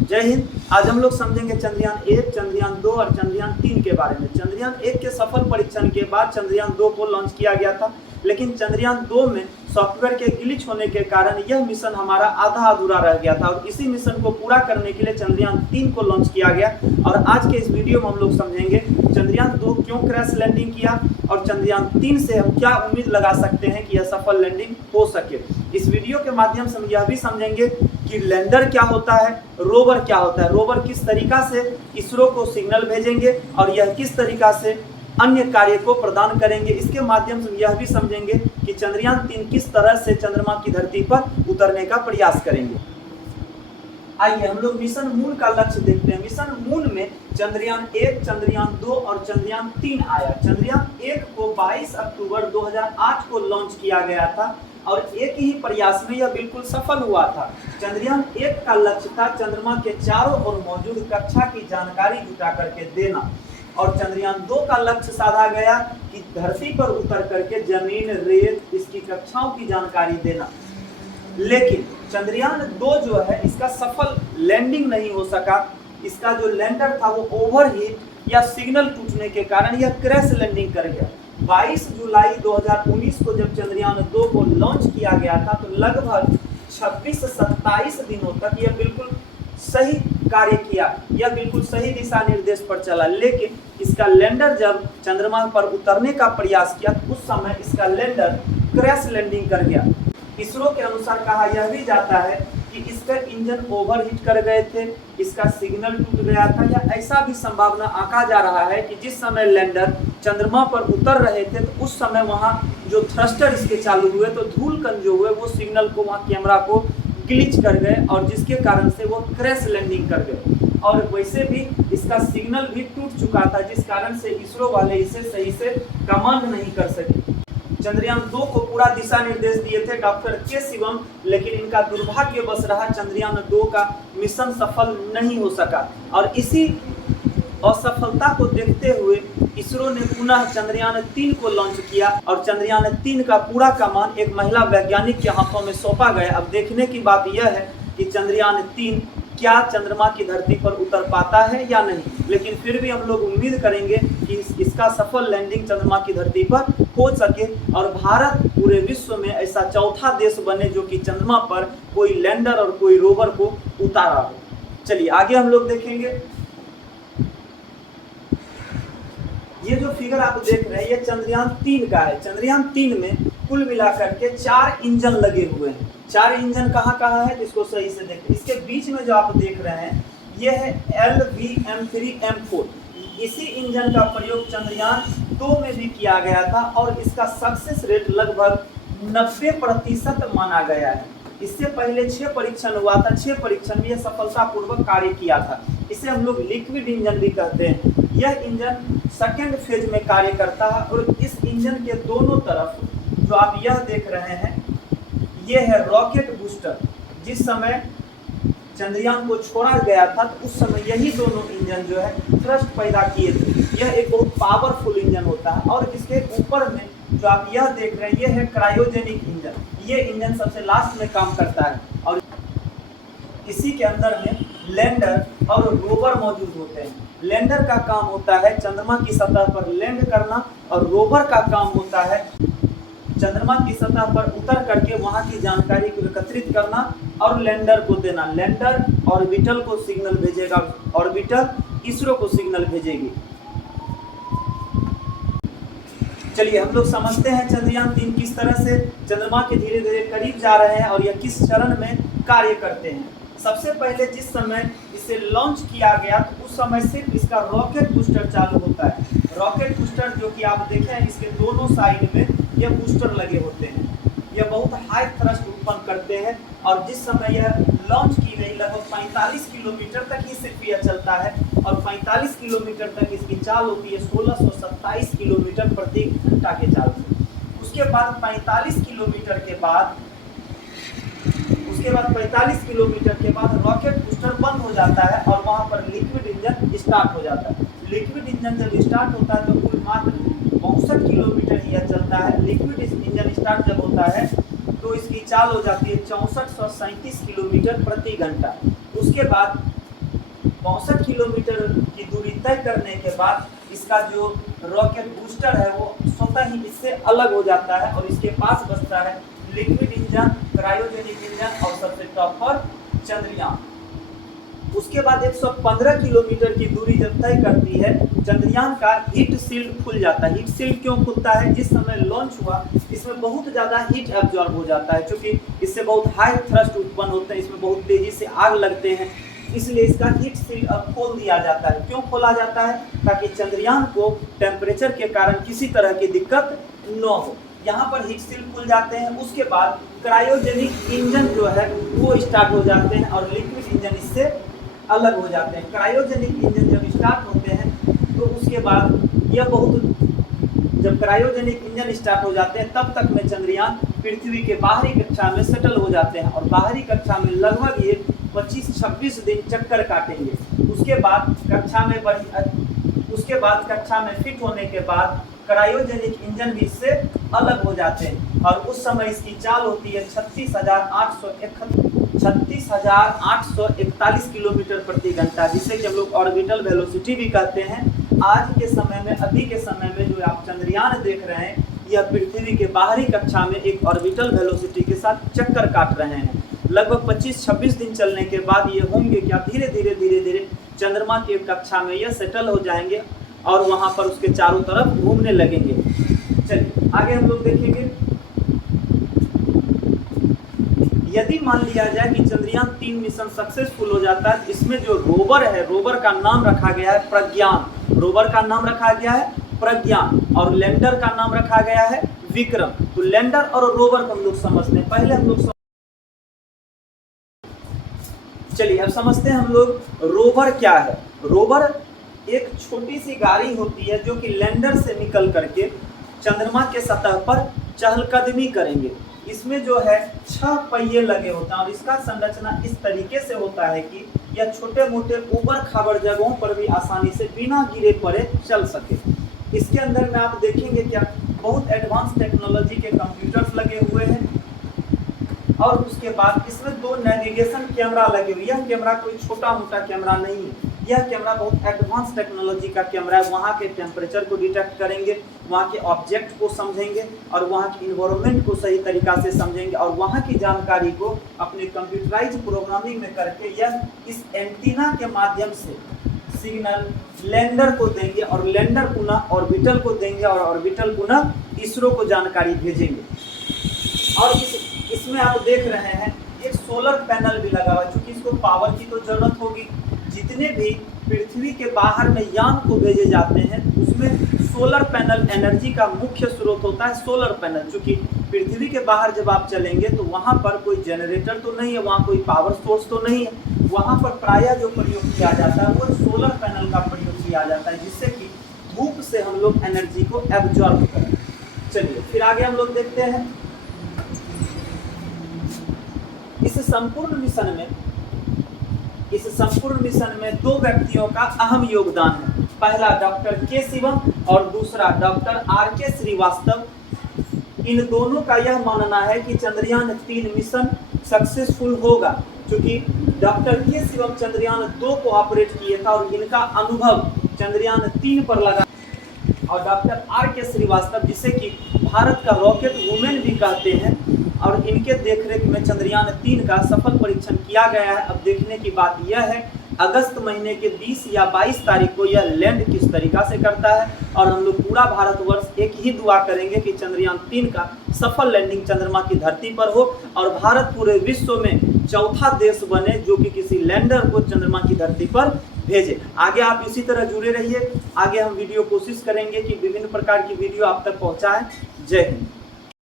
जय हिंद। आज हम लोग समझेंगे चंद्रयान 1, चंद्रयान 2 और चंद्रयान 3 के बारे में। चंद्रयान 1 के सफल परीक्षण के बाद चंद्रयान 2 को लॉन्च किया गया था, लेकिन चंद्रयान 2 में सॉफ्टवेयर के ग्लिच होने के कारण यह मिशन हमारा आधा अधूरा रह गया था और इसी मिशन को पूरा करने के लिए चंद्रयान 3 को लॉन्च किया गया। और आज के इस वीडियो में हम लोग समझेंगे चंद्रयान 2 क्यों क्रैश लैंडिंग किया और चंद्रयान 3 से हम क्या उम्मीद लगा सकते हैं कि यह सफल लैंडिंग हो सके। इस वीडियो के माध्यम से हम यह भी समझेंगे कि लैंडर क्या होता है, रोवर क्या होता है, रोवर किस तरीका से इसरो को सिग्नल भेजेंगे और यह किस तरीका से अन्य कार्य को प्रदान करेंगे। इसके माध्यम से यह भी समझेंगे कि चंद्रयान 3 किस तरह से चंद्रमा की धरती पर उतरने का प्रयास करेंगे। आइए हम लोग मिशन मून का लक्ष्य देखते हैं। मिशन मून में चंद्रयान 1, चंद्रयान 2 और चंद्रयान 3 आया। चंद्रयान 1 को 22 अक्टूबर 2008 को लॉन्च किया गया था और एक ही प्रयास में यह बिल्कुल सफल हुआ था। चंद्रयान 1 का लक्ष्य था चंद्रमा के चारों ओर मौजूद कक्षा की जानकारी जुटा करके देना और चंद्रयान 2 का लक्ष्य साधा गया कि धरती पर उतर करके जमीन, रेत, इसकी कक्षाओं की जानकारी देना। लेकिन चंद्रयान 2 जो है इसका सफल लैंडिंग नहीं हो सका। इसका जो लैंडर था वो ओवरहीट या सिग्नल टूटने के कारण यह क्रैश लैंडिंग कर गया। 22 जुलाई 2019 को जब चंद्रयान 2 को लॉन्च किया गया था तो लगभग 26 से 27 दिनों तक यह बिल्कुल सही कार्य किया, यह बिल्कुल सही दिशा निर्देश पर चला। लेकिन इसका लैंडर जब चंद्रमा पर उतरने का प्रयास किया तो उस समय इसका लैंडर क्रैश लैंडिंग कर गया। इसरो के अनुसार कहा यह भी जाता है कि इसका इंजन ओवरहीट कर गए थे, इसका सिग्नल टूट गया था, या ऐसा भी संभावना आंका जा रहा है कि जिस समय लैंडर चंद्रमा पर उतर रहे थे तो उस समय वहां जो थ्रस्टर इसके चालू हुए तो धूल कण जो हुए वो सिग्नल को, वहां कैमरा को ग्लिच कर गए और जिसके कारण से वो क्रैश लैंडिंग कर गए। और वैसे भी इसका सिग्नल भी टूट चुका था जिस कारण से इसरो वाले इसे सही से कमांड नहीं कर सके। चंद्रयान 2 को पूरा दिशा निर्देश दिए थे डॉक्टर के शिवम, लेकिन इनका दुर्भाग्यवश रहा चंद्रयान 2 का मिशन सफल नहीं हो सका। और इसी असफलता को देखते हुए इसरो ने पुनः चंद्रयान 3 को लॉन्च किया और चंद्रयान 3 का पूरा कमान एक महिला वैज्ञानिक के हाथों में सौंपा गया। अब देखने की बात यह है कि चंद्रयान 3 क्या चंद्रमा की धरती पर उतर पाता है या नहीं, लेकिन फिर भी हम लोग उम्मीद करेंगे कि इसका सफल लैंडिंग चंद्रमा की धरती पर हो सके और भारत पूरे विश्व में ऐसा चौथा देश बने जो कि चंद्रमा पर कोई लैंडर और कोई रोवर को उतारा हो। चलिए आगे हम लोग देखेंगे। ये जो फिगर आप देख रहे हैं ये चंद्रयान 3 का है। चंद्रयान 3 में कुल मिलाकर के 4 इंजन लगे हुए हैं। 4 इंजन कहाँ है इसको सही से देखें। इसके बीच में जो आप देख रहे हैं ये है LVM3M4। इसी इंजन का प्रयोग चंद्रयान 2 में भी किया गया था और इसका सक्सेस रेट लगभग 90% माना गया है। इससे पहले 6 परीक्षण हुआ था, 6 परीक्षण में यह सफलतापूर्वक कार्य किया था। इसे हम लोग लिक्विड इंजन भी कहते हैं। यह इंजन सेकेंड फेज में कार्य करता है और इस इंजन के दोनों तरफ जो आप यह देख रहे हैं ये है रॉकेट बूस्टर। जिस समय चंद्रयान को छोड़ा गया था तो उस समय यही दोनों इंजन जो है थ्रस्ट पैदा किए थे। यह एक बहुत पावरफुल इंजन होता है और इसके ऊपर में जो आप यह देख रहे हैं ये है क्रायोजेनिक इंजन। ये इंजन सबसे लास्ट में काम करता है और इसी के अंदर में लैंडर और रोवर मौजूद होते हैं। लैंडर का काम होता है चंद्रमा की सतह पर लैंड करना और रोवर का काम होता है चंद्रमा की सतह पर उतर करके वहां की जानकारी को एकत्रित करना और लैंडर को देना। लैंडर ऑर्बिटल को सिग्नल भेजेगा, ऑर्बिटल इसरो को सिग्नल भेजेगी। चलिए हम लोग समझते हैं चंद्रयान 3 किस तरह से चंद्रमा के धीरे धीरे करीब जा रहे हैं और यह किस चरण में कार्य करते हैं। सबसे पहले जिस समय इसे लॉन्च किया गया तो उस समय सिर्फ इसका रॉकेट बूस्टर चालू होता है। रॉकेट बूस्टर जो कि आप देखें इसके दोनों साइड में ये बूस्टर लगे होते हैं। यह बहुत हाई थ्रस्ट उत्पन्न करते हैं और जिस समय यह लॉन्च की गई लगभग 45 किलोमीटर तक ही सिर्फ यह चलता है और 45 किलोमीटर तक इसकी चाल होती है 1627 किलोमीटर प्रति घंटा के चाल से। उसके बाद 45 किलोमीटर के बाद रॉकेट बूस्टर बंद हो जाता है और वहां पर लिक्विड इंजन स्टार्ट हो जाता है। लिक्विड इंजन जब स्टार्ट होता है तो कुल मात्र 62 किलोमीटर यह चलता है। लिक्विड इंजन स्टार्ट जब होता है तो इसकी चाल हो जाती है 6437 किलोमीटर प्रति घंटा। उसके बाद 62 किलोमीटर की दूरी तय करने के बाद इसका जो रॉकेट बूस्टर है वो स्वतः ही इससे अलग हो जाता है और इसके पास बचता है लिक्विड इंजन, क्रायोजेनिक इंजन और सबसे टॉप पर चंद्रयान। उसके बाद 115 किलोमीटर की दूरी जब तय करती है, चंद्रयान का हीट शील्ड खुल जाता है। हीट शील्ड क्यों खुलता है? जिस समय लॉन्च हुआ इसमें बहुत ज़्यादा हीट एब्जॉर्ब हो जाता है, क्योंकि इससे बहुत हाई थ्रस्ट उत्पन्न होते हैं, इसमें बहुत तेज़ी से आग लगते हैं, इसलिए इसका हीट शील्ड अब खोल दिया जाता है। क्यों खोला जाता है? ताकि चंद्रयान को टेम्परेचर के कारण किसी तरह की दिक्कत न हो। यहाँ पर हीट शील्ड खुल जाते हैं। उसके बाद क्रायोजेनिक इंजन जो है वो स्टार्ट हो जाते हैं और लिक्विड इंजन इससे अलग हो जाते हैं। क्रायोजेनिक इंजन जब स्टार्ट होते हैं तो उसके बाद यह जब क्रायोजेनिक इंजन स्टार्ट हो जाते हैं तब तक में चंद्रयान पृथ्वी के बाहरी कक्षा में सेटल हो जाते हैं और बाहरी कक्षा में लगभग ये 25-26 दिन चक्कर काटेंगे। उसके बाद कक्षा में फिट होने के बाद क्रायोजेनिक इंजन भी इससे अलग हो जाते हैं और उस समय इसकी चाल होती है 36,841 किलोमीटर प्रति घंटा, जिसे कि हम लोग ऑर्बिटल वेलोसिटी भी कहते हैं। आज के समय में, अभी के समय में जो आप चंद्रयान देख रहे हैं, यह पृथ्वी के बाहरी कक्षा में एक ऑर्बिटल वेलोसिटी के साथ चक्कर काट रहे हैं। लगभग 25-26 दिन चलने के बाद ये होंगे क्या, धीरे धीरे चंद्रमा की कक्षा में यह सेटल हो जाएंगे और वहां पर उसके चारों तरफ घूमने लगेंगे। चलिए आगे हम लोग देखेंगे। यदि मान लिया जाए कि चंद्रयान 3 मिशन सक्सेसफुल हो जाता है, इसमें जो रोवर है, रोवर का नाम रखा गया है प्रज्ञान। रोवर का नाम रखा गया है प्रज्ञान और लैंडर का नाम रखा गया है विक्रम। तो लैंडर और रोवर को हम लोग समझते हैं। पहले हम लोग चलिए अब समझते हैं हम लोग रोवर क्या है। रोवर एक छोटी सी गाड़ी होती है जो कि लैंडर से निकल करके चंद्रमा के सतह पर चहलकदमी करेंगे। इसमें जो है 6 पहिए लगे होते हैं और इसका संरचना इस तरीके से होता है कि यह छोटे मोटे ऊबड़ खाबड़ जगहों पर भी आसानी से बिना गिरे पड़े चल सके। इसके अंदर में आप देखेंगे क्या, बहुत एडवांस टेक्नोलॉजी के कंप्यूटर्स लगे हुए हैं और उसके बाद इसमें 2 नेविगेशन कैमरा लगे हुए। यह कैमरा कोई छोटा मोटा कैमरा नहीं है, यह कैमरा बहुत एडवांस टेक्नोलॉजी का कैमरा है। वहाँ के टेम्परेचर को डिटेक्ट करेंगे, वहाँ के ऑब्जेक्ट को समझेंगे और वहाँ की इन्वायरमेंट को सही तरीका से समझेंगे और वहाँ की जानकारी को अपने कंप्यूटराइज प्रोग्रामिंग में करके यह इस एंटीना के माध्यम से सिग्नल लैंडर को देंगे और लैंडर पुनः ऑर्बिटल को देंगे और ऑर्बिटल पुनः इसरो को जानकारी भेजेंगे। और इसमें आप देख रहे हैं एक सोलर पैनल भी लगा हुआ है, क्योंकि इसको पावर की तो जरूरत होगी। जितने भी पृथ्वी के बाहर में यान को भेजे जाते हैं उसमें सोलर पैनल एनर्जी का मुख्य स्रोत होता है। सोलर पैनल, क्योंकि पृथ्वी के बाहर जब आप चलेंगे तो वहाँ पर कोई जनरेटर तो नहीं है, वहाँ कोई पावर सोर्स तो नहीं है, वहाँ पर प्रायः जो प्रयोग किया जाता है वो सोलर पैनल का प्रयोग किया जाता है, जिससे कि धूप से हम लोग एनर्जी को एब्जॉर्ब करें। चलिए फिर आगे हम लोग देखते हैं। इस संपूर्ण मिशन में 2 व्यक्तियों का अहम योगदान है। पहला डॉक्टर के शिवम और दूसरा डॉक्टर RK श्रीवास्तव। इन दोनों का यह मानना है कि चंद्रयान 3 मिशन सक्सेसफुल होगा, क्योंकि डॉक्टर के शिवम चंद्रयान 2 को ऑपरेट किए था और इनका अनुभव चंद्रयान 3 पर लगा। और डॉक्टर RK श्रीवास्तव, जिसे कि भारत का रॉकेट वुमेन भी कहते हैं, और इनके देखरेख में चंद्रयान 3 का सफल परीक्षण किया गया है। अब देखने की बात यह है अगस्त महीने के 20 या 22 तारीख को यह लैंड किस तरीका से करता है, और हम लोग पूरा भारतवर्ष एक ही दुआ करेंगे कि चंद्रयान 3 का सफल लैंडिंग चंद्रमा की धरती पर हो और भारत पूरे विश्व में चौथा देश बने जो कि किसी लैंडर को चंद्रमा की धरती पर भेजे। आगे आप इसी तरह जुड़े रहिए, आगे हम वीडियो कोशिश करेंगे कि विभिन्न प्रकार की वीडियो आप तक पहुँचाएं। जय हिंद।